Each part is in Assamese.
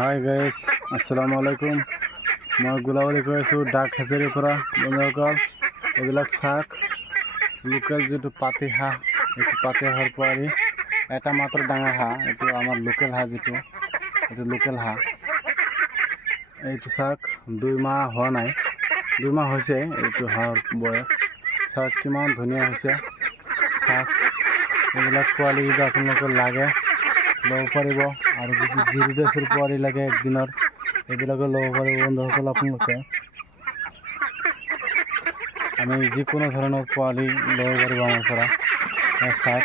হাই গাইজ, আসসালামু আলাইকুম। মই গোলাবাৰী কৈ আছোঁ ডাক হেচাৰীৰ পৰা। বন্ধুসকল, এইবিলাক চাওক, লোকেল যিটো পাতি হাঁহ, এইটো পাতি হাঁহৰ পোৱালি। এটা মাত্ৰ ডাঙৰ হাঁহ, এইটো আমাৰ লোকেল হাঁহ যিটো, এইটো লোকেল হাঁহ। এইটো চাওক, 2 মাহ হোৱা নাই, 2 মাহ হৈছে এইটো হাঁহৰ বয়স। চাওক কিমান ধুনীয়া হৈছে। চাওক, এইবিলাক পোৱালি যদি আপোনালোকৰ লাগে ল'ব পাৰিব, আৰু যদি জিৰ'ডেছৰ পোৱালি লাগে একদিনৰ, এইবিলাকো ল'ব পাৰিব বন্ধুসকল। আপোনালোকে আমি যিকোনো ধৰণৰ পোৱালি ল'ব পাৰিব আমাৰ পৰা। চাওক,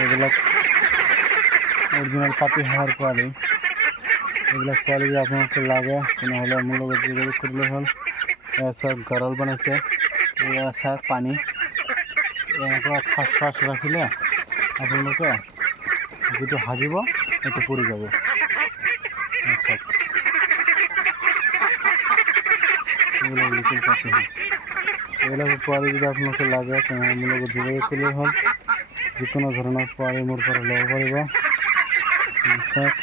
এইবিলাক অৰিজিনেল পাতি হাঁহৰ পোৱালি। এইবিলাক পোৱালি যদি আপোনালোকে লাগে তেনেহ'লে মোৰ লগত যোগাযোগ কৰিলে হ'ল। চাওক, গঁৰাল বনাইছে, চাওক পানী এনেকুৱা ফাঁচ ৰাখিলে আপোনালোকে যিটো হাগিব সেইটো পৰি যাব। এইবিলাক লোকেল পাতি হাঁহ, এইবিলাক পোৱালি যদি আপোনালোকে লাগে তেনেহ'লে মোৰ লগত যোগাযোগ কৰিলে হ'ল। যিকোনো ধৰণৰ পোৱালি মোৰ পৰা ল'ব পাৰিব। চাওক,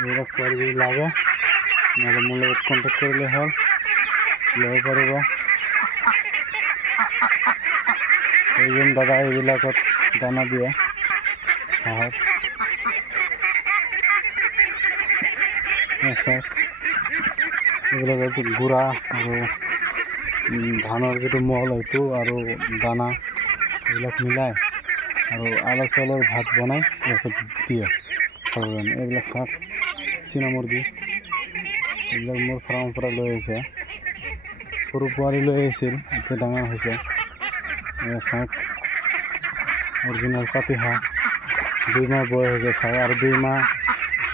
এইবিলাক পোৱালি যদি লাগে নহ'লে মোৰ লগত কণ্টেক্ট কৰিলে হ'ল, ল'ব পাৰিব। এইজন দাদা এইবিলাকত দানা দিয়ে হাঁহত। এইবিলাক হয়তো গুড়া আৰু ধানৰ যিটো মল সেইটো আৰু দানা এইবিলাক মিলাই আৰু আলু চাউলৰ ভাত বনাই ইয়াতে দিয়ে খাব কাৰণে। এইবিলাক চাওক, চীনা মুৰ্গী, এইবিলাক মোৰ ফাৰ্মৰ পৰা লৈ আহিছে। সৰু পোৱালি লৈ আহিছিল, এতিয়া ডাঙৰ হৈছে। চাওক, অৰিজিনেল পাতি হাঁহ, 2 মাহ বয়স হৈছে। চাওক, আৰু 2 মাহ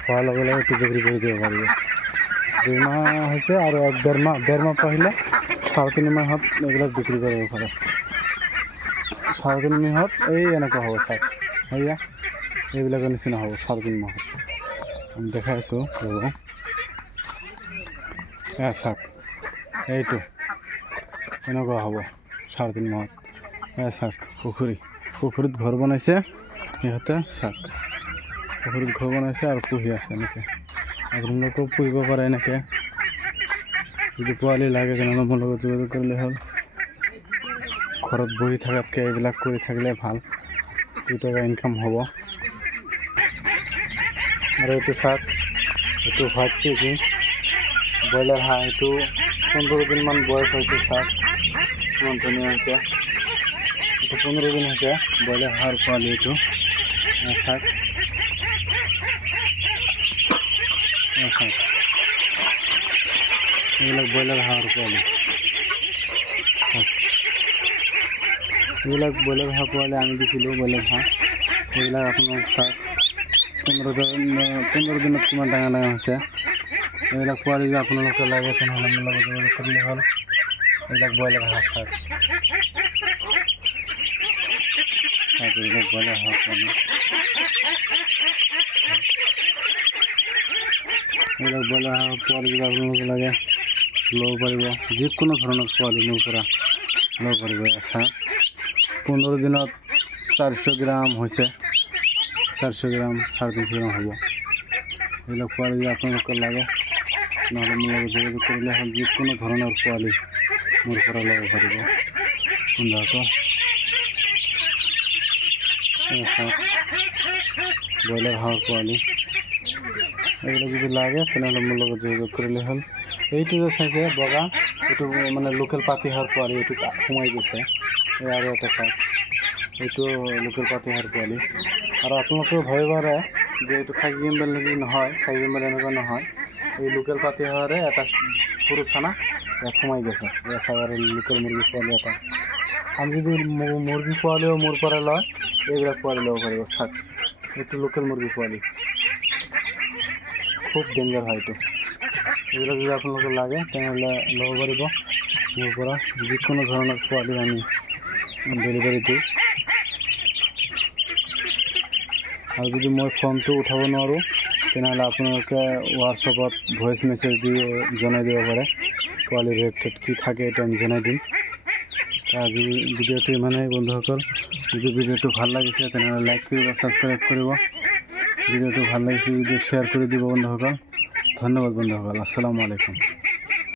হোৱাৰ লগে লগে এইটো বিক্ৰী কৰি দিব পাৰিব। 2 মাহ হৈছে আৰু 1.5 মাহ, 1.5 মাহ পাৰিলে 3.5 মাহত এইবিলাক বিক্ৰী কৰিব পাৰে। 3.5 মাহত এই এনেকুৱা হ'ব। চাওক, সেয়া এইবিলাকৰ নিচিনা হ'ব 3.5 মাহত। আমি দেখাই আছোঁ, ৰ'ব। চাওক, এইটো এনেকুৱা হ'ব 3.5 মাহত। চাওক, পুখুৰীত ঘৰ বনাইছে সিহঁতে। চাওক, পুখুৰীত ঘৰ বনাইছে আৰু পুহি আছে এনেকৈ। আপোনালোকেও পুহিব পাৰে এনেকৈ। যদি পোৱালি লাগে তেনেহ'লে মোৰ লগত যোগাযোগ কৰিলে হ'ল। ঘৰত বহি থকাতকৈ এইবিলাক কৰি থাকিলে ভাল, 2 টকা ইনকাম হ'ব। আৰু এইটো চাওক, এইটো হোৱাইট পেকিং ব্ৰইলাৰ হাঁহ, এইটো 15 দিনমান বয়স হৈছে। চাওক, কিমান ধুনীয়া হৈছে। এইটো 15 দিন হৈছে ব্ৰইলাৰ হাঁহৰ পোৱালি। এইটো চাওক, এইবিলাক ব্ৰইলাৰ হাঁহৰ পোৱালি। এইবিলাক ব্ৰইলাৰ হাঁহ পোৱালি আমি দিছিলোঁ, ব্ৰইলাৰ হাঁহ। এইবিলাক আপোনালোক চাওক, 15 দিনত কিমান ডাঙৰ ডাঙৰ হৈছে। এইবিলাক পোৱালি যদি আপোনালোকে লাগে তেনেহ'লে মোৰ লগত যোগাযোগ কৰিলে হ'ল। এইবিলাক ব্ৰইলাৰ হাঁহ। চাওক, এইবিলাক ব্ৰইলাৰ হাঁহ পোৱালি। এইবিলাক ব্ৰইলাৰ হাঁহৰ পোৱালি যদি আপোনালোকে লাগে ল'ব পাৰিব। যিকোনো ধৰণৰ পোৱালি মোৰ পৰা ল'ব পাৰিব। চাওক, 15 দিনত 400 গ্ৰাম হৈছে, 400 গ্ৰাম 350 গ্ৰাম হ'ব। এইবিলাক পোৱালি যদি আপোনালোকে লাগে নহ'লে মোৰ লগত যোগাযোগ কৰিলে হ'ল। যিকোনো ধৰণৰ পোৱালি মোৰ পৰা ল'ব পাৰিব বন্ধুসকল। ব্ৰইলাৰ হাঁহৰ পোৱালি, এইবিলাক যদি লাগে তেনেহ'লে মোৰ লগত যোগাযোগ কৰিলে হ'ল। এইটো যে চাইছে বগা, এইটো মানে লোকেল পাতি হাঁহৰ পোৱালি। এইটো সোমাই গৈছে। আৰু এটা চাওক, এইটো লোকেল পাতি হাঁহৰ পোৱালি। আৰু আপোনালোকেও ভয় কৰে যে এইটো খাকী কেম্বেল নেকি? নহয়, খাকী কেম্বেল এনেকুৱা নহয়। এই লোকেল পাতি হাঁহৰে এটা সৰু চানা ইয়াত সোমাই গৈছে। চাওক, আৰু লোকেল মুৰ্গী পোৱালি এটা। আমি যদি মুৰ্গী পোৱালিও মোৰ পৰা লয়, এইবিলাক পোৱালি ল'ব পাৰিব। চাওক, এইটো লোকেল মুৰ্গী পোৱালি, খুব ডেঞ্জাৰ হয় এইটো। এইবিলাক যদি আপোনালোকে লাগে তেনেহ'লে ল'ব পাৰিব মোৰ পৰা। যিকোনো ধৰণৰ পোৱালি আমি ডেলিভাৰী দিওঁ। আৰু যদি মই ফোনটো উঠাব নোৱাৰোঁ তেনেহ'লে আপোনালোকে হোৱাটছআপত ভইচ মেছেজ দি জনাই দিব পাৰে পোৱালি ৰেট কি থাকে এইটো আমি জনাই দিম। আজি ভিডিঅ'টো ইমানেই বন্ধুসকল। যদি ভিডিঅ'টো ভাল লাগিছে তেনেহ'লে লাইক কৰিব, ছাবস্ক্ৰাইব কৰিব। ভিডিঅ'টো ভাল লাগিছে যদি শ্বেয়াৰ কৰি দিব বন্ধুসকল। ধন্যবাদ বন্ধুসকল। আসসালামু আলাইকুম।